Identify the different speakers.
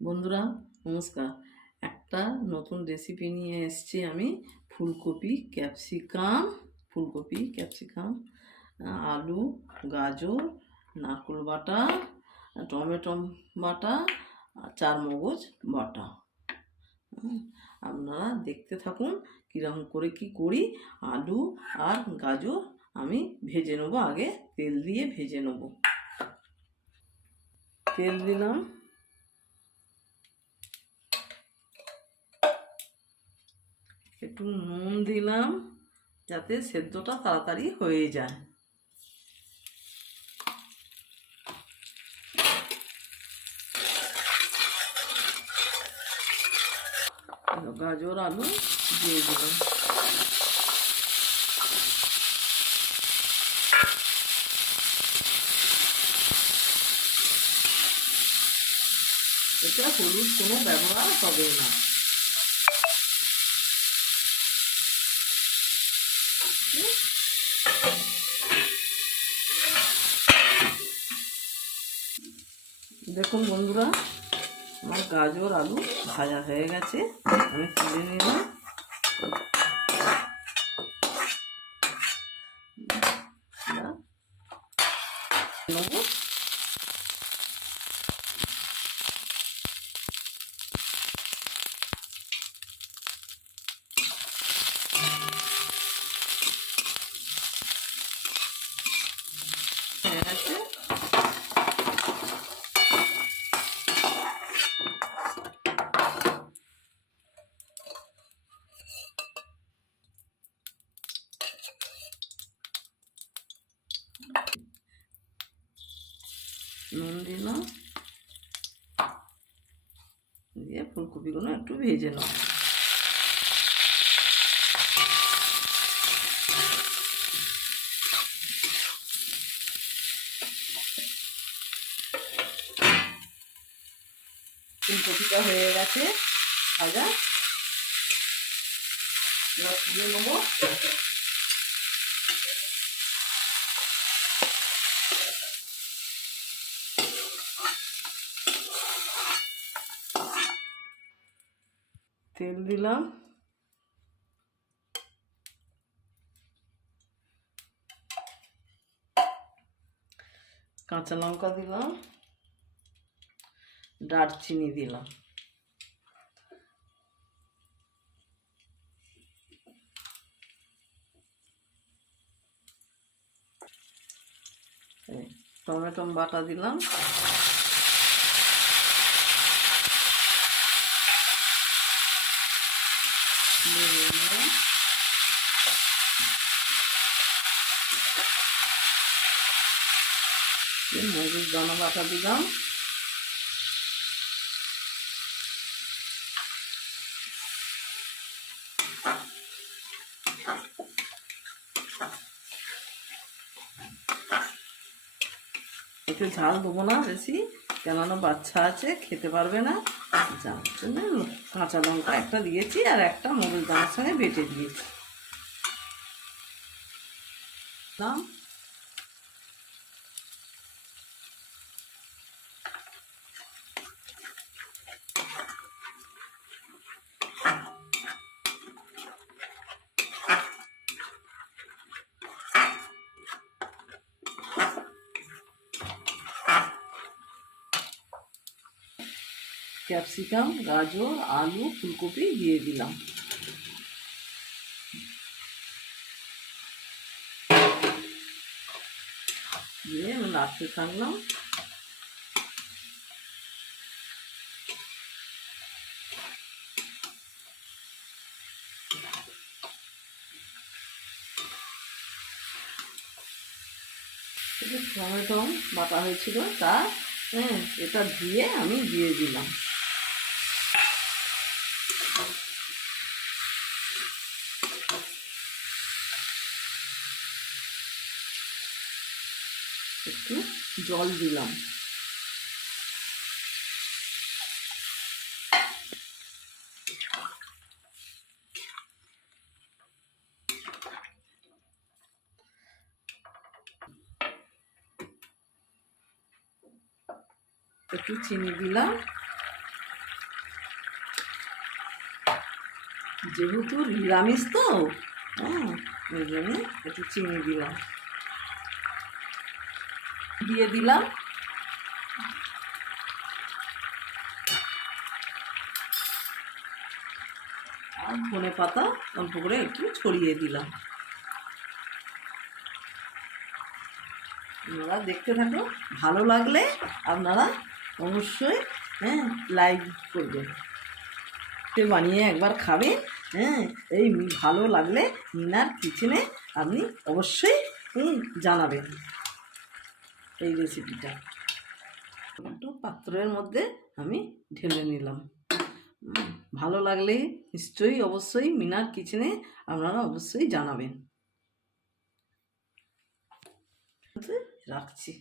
Speaker 1: বন্ধুরা, নমস্কার। একটা নতুন রেসিপি নিয়ে এসেছি আমি, ফুলকপি, ক্যাপসিকাম ফুলকপি, ক্যাপসিকাম, আলু, গাজর, নারকোল বাটা, টমেটো বাটা চার মগজ বাটা। আপনারা দেখতে থাকুন কীরকম করে কি করি। আলু আর গাজর আমি ভেজে নেব, আগে তেল দিয়ে ভেজে নেব। তেল দিলাম। একটু নুন দিলাম যাতে সেদ্ধটা তাড়াতাড়ি হয়ে যায়। গাজর, আলু দিয়ে দিলাম। এটা হলুদ কোনো ব্যবহার হবে না। দেখুন বন্ধুরা আমার গাজর আলু ভাজা হয়ে গেছে। আমি তুলে নিলাম এবার নেব হয়ে গেছে নুন দিলাম দিয়ে ফুলকপিগুলো একটু ভেজে নাও। ফুলকপিটা হয়ে গেছে ভাজা। এবার তুলে নেব। তেল দিলাম। কাঁচা লঙ্কা দিলাম। দারচিনি দিলাম। টমেটো বাটা দিলাম দিয়ে দিলাম। দিয়ে মরিচ দানা বাটা দিলাম। একটু ঝাল দেবো না বেশি, কেননা বাচ্চা আছে, খেতে পারবে না। কাঁচা লঙ্কা একটা দিয়েছি আর একটা মরিচ দানার সঙ্গে বেটে দিয়েছি। দাম ক্যাপসিকাম, গাজর, আলু, ফুলকপি দিয়ে দিলাম। দিয়ে আমি নাড়তে থাকলাম। টমেটো বাটা হয়েছিল, তা হ্যাঁ এটা ধুয়ে আমি দিয়ে দিলাম। একটু জল দিলাম। একটু চিনি দিলাম। যেহেতু নিরামিষ তো হ্যাঁ ওই জন্য একটু চিনি দিলাম। দিয়ে দিলাম। আর ধনে পাতা অল্প করে একটু ছড়িয়ে দিলাম। আপনারা দেখতে থাকো ভালো লাগলে আপনারা অবশ্যই হ্যাঁ লাইক করবেন। বানিয়ে একবার খাবেন হ্যাঁ এই ভালো লাগলে মিনার কিচেনে আপনি অবশ্যই জানাবেন। এই রেসিপিটা একটু পাত্রের মধ্যে আমি ঢেলে নিলাম। ভালো লাগলে নিশ্চয়ই অবশ্যই মিনার কিচেনে আপনারা অবশ্যই জানাবেন। রাখছি।